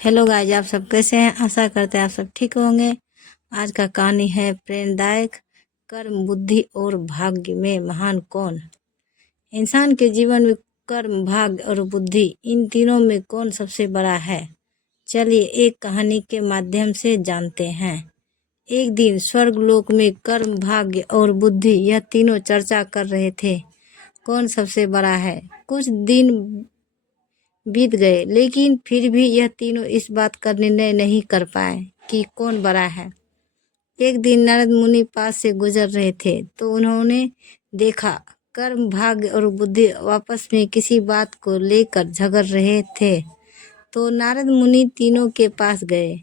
Hello guys, आप सब कैसे हैं। आशा करते हैं आप सब ठीक होंगे। आज का कहानी है प्रेरणादायक। कर्म, बुद्धि और भाग्य में महान कौन। इंसान के जीवन में कर्म, भाग्य और बुद्धि, इन तीनों में कौन सबसे बड़ा है। चलिए एक कहानी के माध्यम से जानते हैं। एक दिन स्वर्ग लोक में कर्म, भाग्य और बुद्धि, यह तीनों चर्चा कर रहे थे कौन सबसे बड़ा है। कुछ दिन बीत गए, लेकिन फिर भी यह तीनों इस बात का निर्णय नहीं कर पाए कि कौन बड़ा है। एक दिन नारद मुनि पास से गुजर रहे थे तो उन्होंने देखा कर्म, भाग्य और बुद्धि आपस में किसी बात को लेकर झगड़ रहे थे। तो नारद मुनि तीनों के पास गए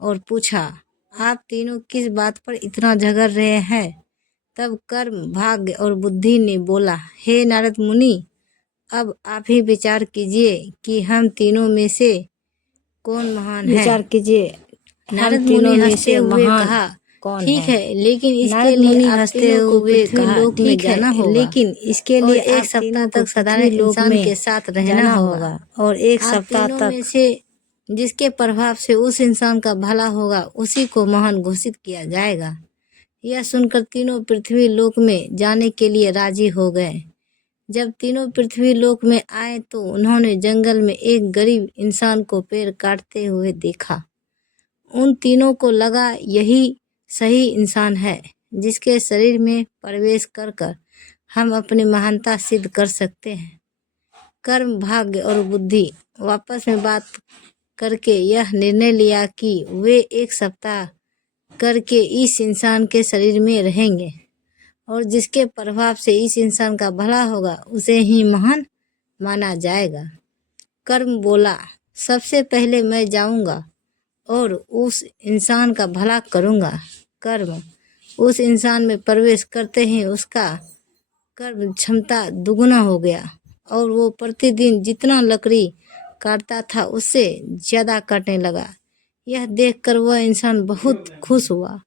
और पूछा, आप तीनों किस बात पर इतना झगड़ रहे हैं। तब कर्म, भाग्य और बुद्धि ने बोला, हे नारद मुनि, अब आप ही विचार कीजिए कि हम तीनों में से कौन महान है। विचार कीजिए। नारद मुनि हंसते हुए कहा, ठीक है, लेकिन इसके लिए आप तीनों को पृथ्वी लोक में जाना होगा। लेकिन इसके लिए एक सप्ताह तक साधारण इंसान के साथ रहना होगा और एक सप्ताह तक से जिसके प्रभाव से उस इंसान का भला होगा उसी को महान घोषित किया जाएगा। यह सुनकर तीनों पृथ्वी लोक में जाने के लिए राजी हो गए। जब तीनों पृथ्वी लोक में आए तो उन्होंने जंगल में एक गरीब इंसान को पेड़ काटते हुए देखा। उन तीनों को लगा यही सही इंसान है जिसके शरीर में प्रवेश कर कर हम अपनी महानता सिद्ध कर सकते हैं। कर्म, भाग्य और बुद्धि आपस में बात करके यह निर्णय लिया कि वे एक सप्ताह करके इस इंसान के शरीर में रहेंगे और जिसके प्रभाव से इस इंसान का भला होगा उसे ही महान माना जाएगा। कर्म बोला, सबसे पहले मैं जाऊंगा और उस इंसान का भला करूंगा। कर्म, उस इंसान में प्रवेश करते ही उसका कर्म क्षमता दुगुना हो गया और वो प्रतिदिन जितना लकड़ी काटता था उससे ज्यादा काटने लगा। यह देखकर वह इंसान बहुत खुश हुआ।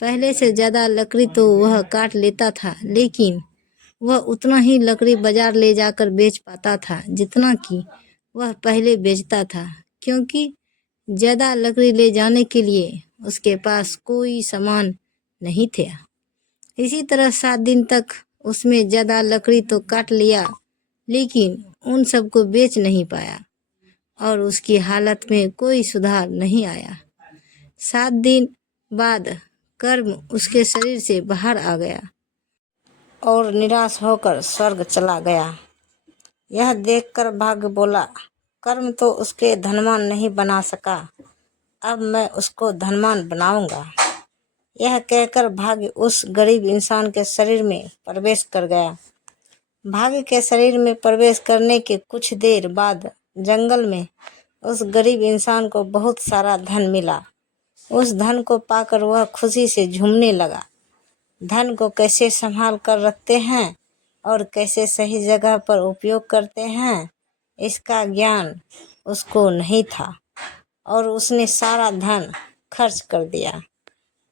पहले से ज्यादा लकड़ी तो वह काट लेता था, लेकिन वह उतना ही लकड़ी बाजार ले जाकर बेच पाता था जितना कि वह पहले बेचता था, क्योंकि ज्यादा लकड़ी ले जाने के लिए उसके पास कोई सामान नहीं था। इसी तरह 7 दिन तक उसमें ज्यादा लकड़ी तो काट लिया, लेकिन उन सबको बेच नहीं पाया और उसकी हालत में कोई सुधार नहीं आया। 7 दिन बाद कर्म उसके शरीर से बाहर आ गया और निराश होकर स्वर्ग चला गया। यह देखकर भाग्य बोला, कर्म तो उसके धनवान नहीं बना सका, अब मैं उसको धनवान बनाऊंगा। यह कहकर भाग्य उस गरीब इंसान के शरीर में प्रवेश कर गया। भाग्य के शरीर में प्रवेश करने के कुछ देर बाद जंगल में उस गरीब इंसान को बहुत सारा धन मिला। उस धन को पाकर वह खुशी से झूमने लगा। धन को कैसे संभाल कर रखते हैं और कैसे सही जगह पर उपयोग करते हैं, इसका ज्ञान उसको नहीं था और उसने सारा धन खर्च कर दिया।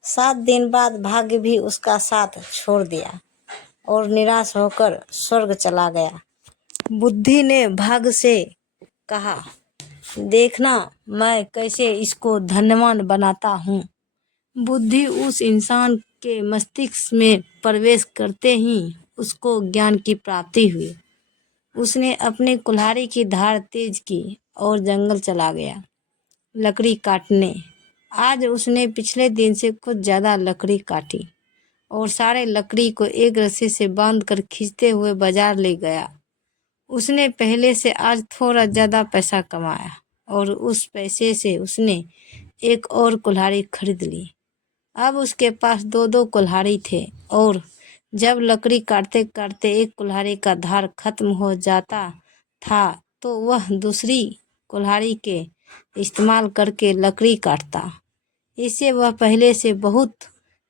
7 दिन बाद भाग्य भी उसका साथ छोड़ दिया और निराश होकर स्वर्ग चला गया। बुद्धि ने भाग्य से कहा, देखना मैं कैसे इसको धनवान बनाता हूँ। बुद्धि उस इंसान के मस्तिष्क में प्रवेश करते ही उसको ज्ञान की प्राप्ति हुई। उसने अपनी कुल्हाड़ी की धार तेज की और जंगल चला गया लकड़ी काटने। आज उसने पिछले दिन से कुछ ज्यादा लकड़ी काटी और सारे लकड़ी को एक रस्सी से बांधकर खींचते हुए बाजार ले गया। उसने पहले से आज थोड़ा ज्यादा पैसा कमाया और उस पैसे से उसने एक और कुल्हाड़ी खरीद ली। अब उसके पास 2-2 कुल्हाड़ी थे और जब लकड़ी काटते काटते एक कुल्हाड़ी का धार खत्म हो जाता था तो वह दूसरी कुल्हाड़ी के इस्तेमाल करके लकड़ी काटता। इससे वह पहले से बहुत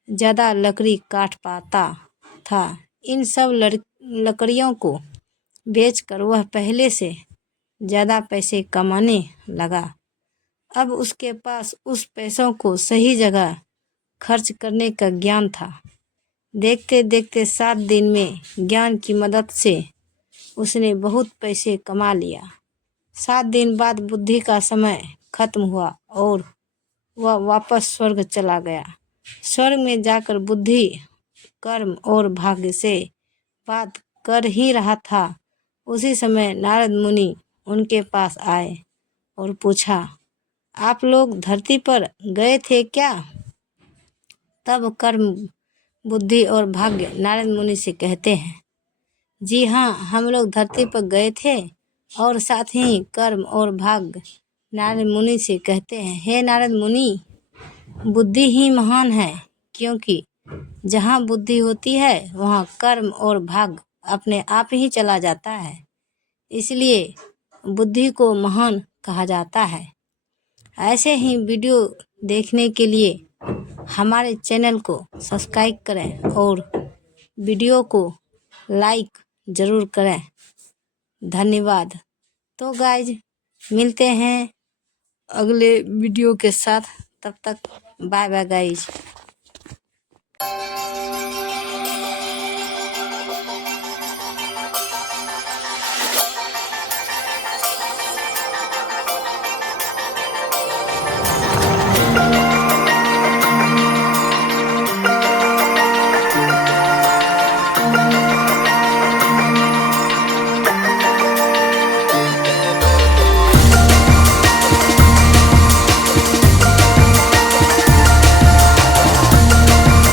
ज़्यादा लकड़ी काट पाता था। इन सब लकड़ियों को बेचकर वह पहले से ज़्यादा पैसे कमाने लगा। अब उसके पास उस पैसों को सही जगह खर्च करने का ज्ञान था। देखते देखते 7 दिन में ज्ञान की मदद से उसने बहुत पैसे कमा लिया। 7 दिन बाद बुद्धि का समय खत्म हुआ और वह वापस स्वर्ग चला गया। स्वर्ग में जाकर बुद्धि कर्म और भाग्य से बात कर ही रहा था। उसी समय नारद मुनि उनके पास आए और पूछा, आप लोग धरती पर गए थे क्या? तब कर्म, बुद्धि और भाग्य नारद मुनि से कहते हैं, जी हाँ, हम लोग धरती पर गए थे। और साथ ही कर्म और भाग्य नारद मुनि से कहते हैं, हे नारद मुनि, बुद्धि ही महान है, क्योंकि जहाँ बुद्धि होती है वहाँ कर्म और भाग्य अपने आप ही चला जाता है। इसलिए बुद्धि को महान कहा जाता है। ऐसे ही वीडियो देखने के लिए हमारे चैनल को सब्सक्राइब करें और वीडियो को लाइक ज़रूर करें। धन्यवाद। तो गाइज, मिलते हैं अगले वीडियो के साथ। तब तक बाय बाय गाइज।